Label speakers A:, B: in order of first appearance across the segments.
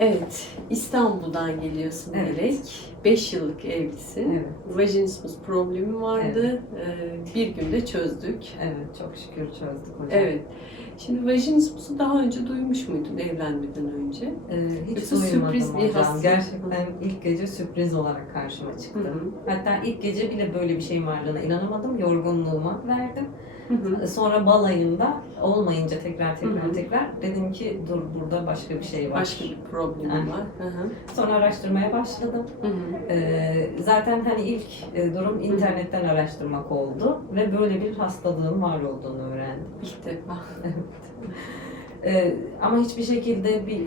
A: Evet, İstanbul'dan geliyorsun
B: Evet.
A: Dilek. 5 yıllık evlisin.
B: Evet.
A: Vajinismus problemi vardı. Ee, bir günde çözdük.
B: Evet, çok şükür çözdük hocam.
A: Evet. Şimdi vajinismusu daha önce duymuş muydun evlenmeden önce?
B: Ee, hiç
A: Yoksa
B: duymadım
A: sürpriz bir
B: hocam. Gerçekten ilk gece sürpriz olarak karşıma çıktı.
A: Hı.
B: Hatta ilk gece bile böyle bir şeyin varlığına inanamadım. Yorgunluğuma verdim.
A: Hı hı.
B: Sonra balayında olmayınca tekrar tekrar
A: Hı hı.
B: tekrar dedim ki dur burada başka bir şey var.
A: Başka bir problemim
B: Aynen.
A: var. Hı hı.
B: Sonra araştırmaya başladım.
A: Hı hı.
B: Ee, zaten hani ilk e, durum internetten araştırmak oldu ve böyle bir hastalığın var olduğunu öğrendim.
A: İlk defa.
B: Ee, ama hiçbir şekilde bir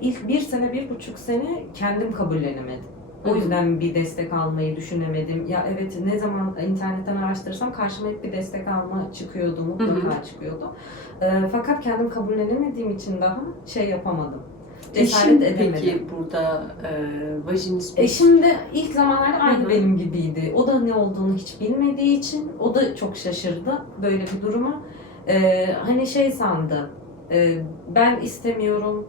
B: ilk bir sene bir buçuk sene kendim kabullenemedim. O yüzden bir destek almayı düşünemedim. Ya evet ne zaman internetten araştırsam karşıma hep bir destek alma çıkıyordu, mutlaka çıkıyordu. Ee, fakat kendim kabullenemediğim için daha şey yapamadım. Cesaret edemedim.
A: peki burada e, vajinismus...
B: Eşim de ilk zamanlarda aynı benim gibiydi. O da ne olduğunu hiç bilmediği için o da çok şaşırdı böyle bir duruma. Ee, hani şey sandı, e, ben istemiyorum,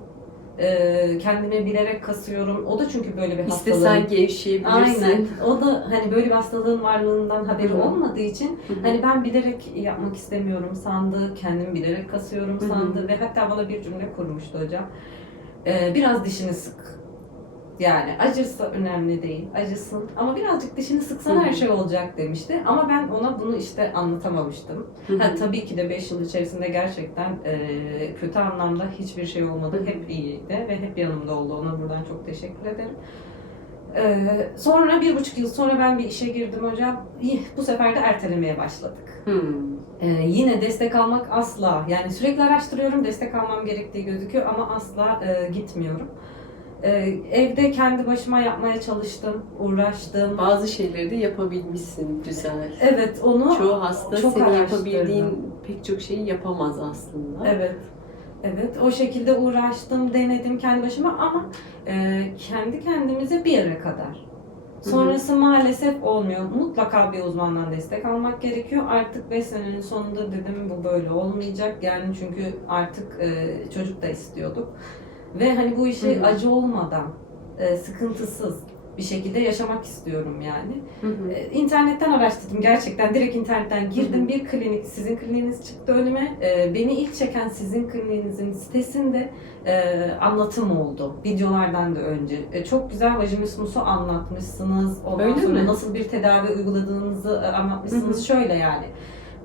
B: e, kendimi bilerek kasıyorum. O da çünkü böyle bir hastalığın...
A: İstesen gevşeyebilirsin.
B: Aynen. O da hani böyle bir hastalığın varlığından haberi
A: Hı hı.
B: olmadığı için
A: Hı hı.
B: hani ben bilerek yapmak istemiyorum sandı, kendimi bilerek kasıyorum sandı ve hatta bana bir cümle kurmuştu hocam. Ee, biraz dişini sık. Yani acırsa önemli değil, acısın ama birazcık dişini sıksan her şey olacak demişti. Ama ben ona bunu işte anlatamamıştım. Ha, tabii ki de 5 yıl içerisinde gerçekten e, kötü anlamda hiçbir şey olmadı. Hep iyiydi ve hep yanımda oldu. Ona buradan çok teşekkür ederim. E, sonra bir buçuk yıl sonra ben bir işe girdim hocam. Bu sefer de ertelemeye başladık.
A: Hmm.
B: Yine destek almak asla, yani sürekli araştırıyorum destek almam gerektiği gözüküyor ama asla e, gitmiyorum. E, evde kendi başıma yapmaya çalıştım, uğraştım.
A: Bazı şeyleri de yapabilmişsin güzel.
B: Evet onu
A: Çoğu hasta
B: çok
A: senin yapabildiğin pek çok şeyi yapamaz aslında.
B: Evet. Evet, o şekilde uğraştım, denedim kendi başıma ama e, kendi kendimize bir yere kadar. Sonrası maalesef olmuyor. Mutlaka bir uzmandan destek almak gerekiyor. Artık 5 senenin sonunda dedim bu böyle olmayacak. Yani çünkü artık e, çocuk da istiyorduk. Ve hani bu işi
A: Hı hı.
B: acı olmadan, e, sıkıntısız bir şekilde yaşamak istiyorum yani.
A: Hı hı.
B: E, İnternetten araştırdım gerçekten. Direkt internetten girdim.
A: Hı hı.
B: Bir klinik, sizin kliniğiniz çıktı önüme. E, beni ilk çeken sizin kliniğinizin sitesinde e, anlatım oldu. Videolardan da önce. E, çok güzel vajinismusu anlatmışsınız. Ondan
A: Öyle
B: sonra
A: mi?
B: nasıl bir tedavi uyguladığınızı e, anlatmışsınız. Şöyle yani.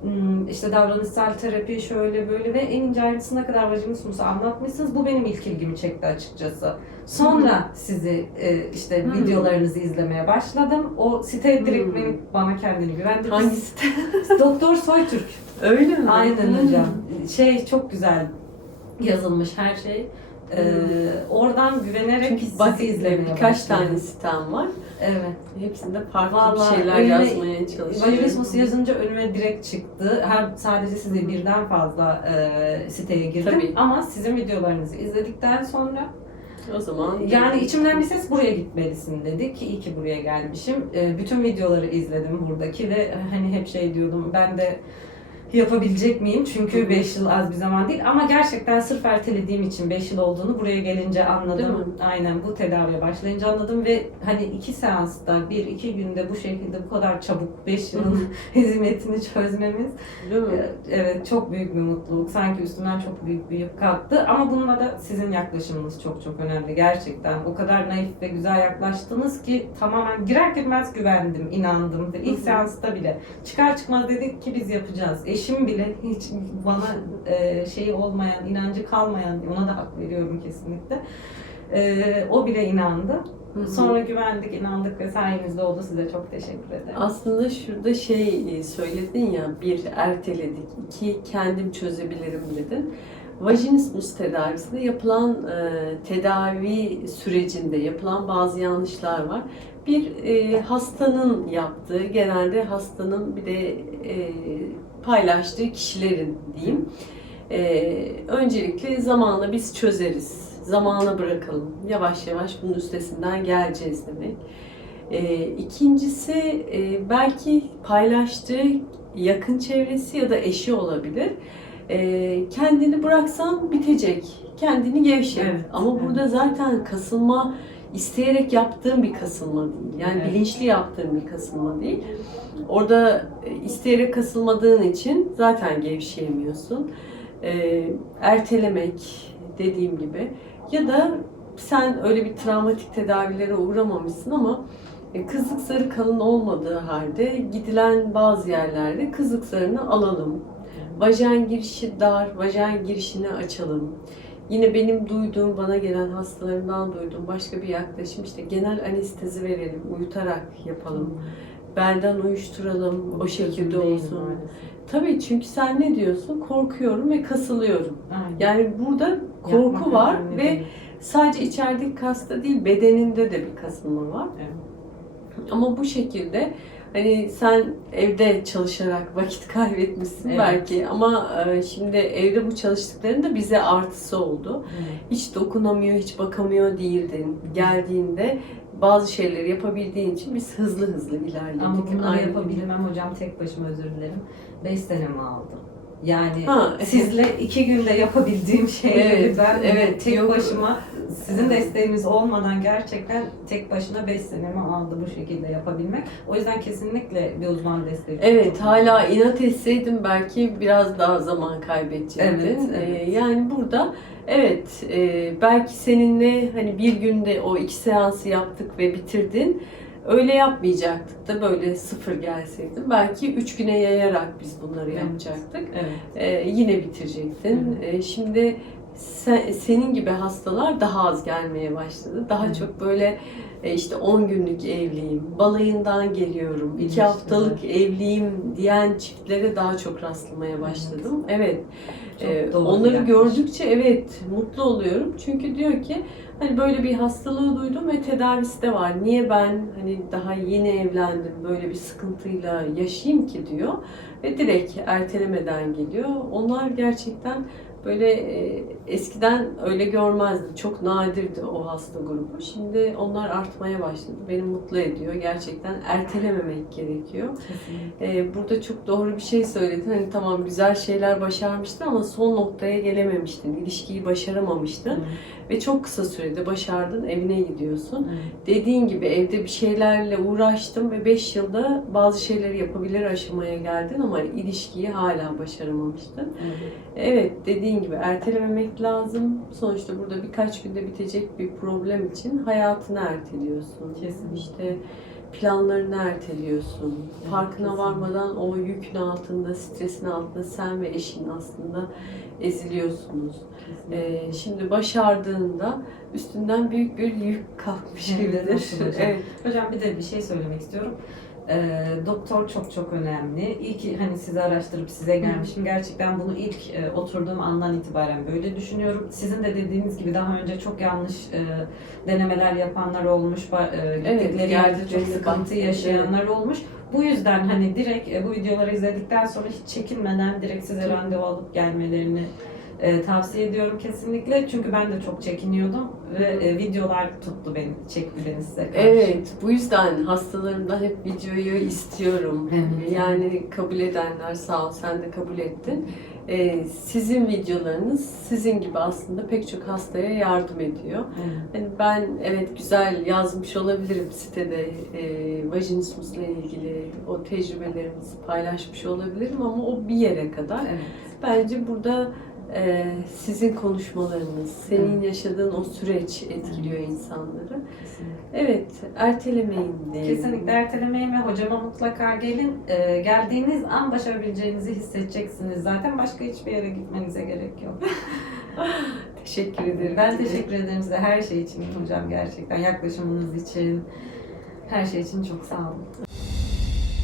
B: Hmm, işte davranışsal terapi şöyle böyle ve en ince ayrıntısına kadar vajinismusu anlatmışsınız. Bu benim ilk ilgimi çekti açıkçası. Sonra sizi e, işte
A: Hı.
B: videolarınızı izlemeye başladım. O site direkt beni, bana kendini güvendirdi.
A: Hangisi?
B: Doktor Soytürk.
A: Öyle mi?
B: Aynen
A: Hmm.
B: hocam. Şey çok güzel yazılmış her şey. Ee, oradan güvenerek
A: Çünkü bak
B: sizi izlemeye
A: birkaç tane sitem var.
B: Evet.
A: Hepsinde farklı
B: Vallahi
A: bir şeyler
B: önüme-
A: yazmaya çalışıyorum.
B: Vajinismus yazınca önüme direkt çıktı. Hem sadece size birden fazla e, siteye girdim
A: Tabii.
B: ama sizin videolarınızı izledikten sonra
A: O zaman
B: yani içimden bir ses buraya gitmelisin dedi ki iyi ki buraya gelmişim. E, bütün videoları izledim buradaki ve hani hep şey diyordum ben de yapabilecek miyim? Çünkü
A: hı.
B: 5 yıl az bir zaman değil ama gerçekten sırf ertelediğim için 5 yıl olduğunu buraya gelince anladım. Aynen bu tedaviye başlayınca anladım ve hani iki seansta, bir iki günde bu şekilde bu kadar çabuk 5 yılın hizmetini çözmemiz e, evet çok büyük bir mutluluk. Sanki üstümden çok büyük bir yük kalktı ama bununla da sizin yaklaşımınız çok çok önemli gerçekten. O kadar naif ve güzel yaklaştınız ki tamamen girer girmez güvendim, inandım ilk seansta bile çıkar çıkmaz dedik ki biz yapacağız. Eşim bile hiç bana e, şeyi olmayan, inancı kalmayan, ona da hak veriyorum kesinlikle. E, o bile inandı.
A: Hı hı.
B: Sonra güvendik, inandık ve sayenizde oldu. Size çok teşekkür ederim.
A: Aslında şurada şey e, söyledin ya, bir erteledik, iki kendim çözebilirim dedin. Vajinismus tedavisinde yapılan e, tedavi sürecinde yapılan bazı yanlışlar var. Bir e, hastanın yaptığı, genelde hastanın bir de e, paylaştığı kişilerin diyeyim. E, öncelikle zamanla biz çözeriz, zamana bırakalım, yavaş yavaş bunun üstesinden geleceğiz demek. E, ikincisi e, belki paylaştığı yakın çevresi ya da eşi olabilir. e, kendini bıraksan bitecek. Kendini gevşet.
B: Evet,
A: Ama
B: evet.
A: burada zaten kasılma isteyerek yaptığın bir kasılma değil. Yani
B: Evet.
A: bilinçli yaptığın bir kasılma değil. Orada e, isteyerek kasılmadığın için zaten gevşeyemiyorsun. E, ertelemek dediğim gibi ya da sen öyle bir travmatik tedavilere uğramamışsın ama e, kızlık zarı kalın olmadığı halde gidilen bazı yerlerde kızlık zarını alalım. Vajen girişi dar, vajen girişini açalım. Yine benim duyduğum, bana gelen hastalarımdan duyduğum başka bir yaklaşım işte genel anestezi verelim, uyutarak yapalım. Belden uyuşturalım, o şekilde olsun. Tabii çünkü sen ne diyorsun? Korkuyorum ve kasılıyorum.
B: Aynen.
A: Yani burada korku
B: Yapmak
A: var ve
B: değil.
A: sadece içerideki kasta değil bedeninde de bir kasılma var.
B: Evet.
A: Ama bu şekilde hani sen evde çalışarak vakit kaybetmişsin
B: Evet.
A: belki ama e, şimdi evde bu çalıştıkların da bize artısı oldu.
B: Evet.
A: Hiç dokunamıyor, hiç bakamıyor değildin. Geldiğinde bazı şeyleri yapabildiğin için biz hızlı hızlı ilerledik.
B: Ama bunları
A: Aynı
B: yapabilmem hocam tek başıma özür dilerim. 5 senemi aldı. Yani
A: Ha,
B: sizle iki günde yapabildiğim şeyleri
A: Evet,
B: ben
A: evet,
B: tek
A: yok.
B: başıma sizin desteğiniz olmadan gerçekten tek başına 5 senemi aldı bu şekilde yapabilmek. O yüzden kesinlikle bir uzman desteği.
A: Evet,
B: çok
A: hala
B: önemli.
A: inat etseydim belki biraz daha zaman kaybedecektin.
B: Evet,
A: Ee,
B: evet.
A: yani burada evet e, belki seninle hani bir günde o iki seansı yaptık ve bitirdin. Öyle yapmayacaktık da böyle sıfır gelseydin. Belki üç güne yayarak biz bunları
B: Evet.
A: yapacaktık.
B: Evet.
A: Ee, yine bitirecektin. Ee, şimdi sen- senin gibi hastalar daha az gelmeye başladı. Daha
B: Evet.
A: çok böyle e, işte 10 günlük evliyim, balayından geliyorum, 2
B: Bilinçli,
A: haftalık evliyim diyen çiftlere daha çok rastlamaya başladım. Evet.
B: Çok
A: Ee, onları
B: yaklaşım.
A: gördükçe evet mutlu oluyorum. Çünkü diyor ki hani böyle bir hastalığı duydum ve tedavisi de var. Niye ben hani daha yeni evlendim böyle bir sıkıntıyla yaşayayım ki diyor. Ve direkt ertelemeden geliyor. Onlar gerçekten böyle e, eskiden öyle görmezdim. Çok nadirdi o hasta grubu. Şimdi onlar artmaya başladı. Beni mutlu ediyor. Gerçekten ertelememek gerekiyor. Ee, burada çok doğru bir şey söyledin. Hani tamam güzel şeyler başarmıştın ama son noktaya gelememiştin. İlişkiyi başaramamıştın. Ve çok kısa sürede başardın, evine gidiyorsun.
B: Evet.
A: Dediğin gibi evde bir şeylerle uğraştım ve 5 yılda bazı şeyleri yapabilir aşamaya geldin ama ilişkiyi hala başaramamıştın.
B: Evet.
A: Evet dediğin gibi ertelememek lazım. Sonuçta burada birkaç günde bitecek bir problem için hayatını erteliyorsun.
B: Kesinlikle.
A: İşte planlarını erteliyorsun.
B: Evet,
A: Farkına
B: kesinlikle.
A: varmadan o yükün altında, stresin altında sen ve eşin aslında eziliyorsunuz. Ee, şimdi başardığında üstünden büyük bir yük kalkmış gibidir.
B: hocam?
A: Evet.
B: Hocam bir de bir şey söylemek istiyorum. Ee, doktor çok çok önemli. Ki hani sizi araştırıp size gelmişim. Gerçekten bunu ilk e, oturduğum andan itibaren böyle düşünüyorum. Sizin de dediğiniz gibi daha önce çok yanlış e, denemeler yapanlar olmuş. E,
A: Evet,
B: gittikleri yerde çok sıkıntı
A: baktım,
B: yaşayanlar olmuş. Bu yüzden hani direkt e, bu videoları izledikten sonra hiç çekinmeden direkt size randevu alıp gelmelerini e, tavsiye ediyorum kesinlikle. Çünkü ben de çok çekiniyordum ve e, videolar tuttu beni, çekti beni size karşı.
A: Evet, bu yüzden hastalarımdan hep videoyu istiyorum.
B: Evet.
A: Yani kabul edenler sağ ol, sen de kabul ettin. Ee, sizin videolarınız sizin gibi aslında pek çok hastaya yardım ediyor.
B: Evet.
A: Hani ben evet güzel yazmış olabilirim sitede e, vajinismusla ilgili o tecrübelerimizi paylaşmış olabilirim ama o bir yere kadar.
B: Evet.
A: Bence burada e, sizin konuşmalarınız, senin yaşadığın o süreç etkiliyor insanları. Evet, ertelemeyin diye.
B: Kesinlikle ertelemeyin ve hocama mutlaka gelin. Ee, geldiğiniz an başarabileceğinizi hissedeceksiniz. Zaten başka hiçbir yere gitmenize gerek yok.
A: Teşekkür ederim.
B: Ben teşekkür ederim size her şey için hocam gerçekten. Yaklaşımınız için, her şey için çok sağ olun.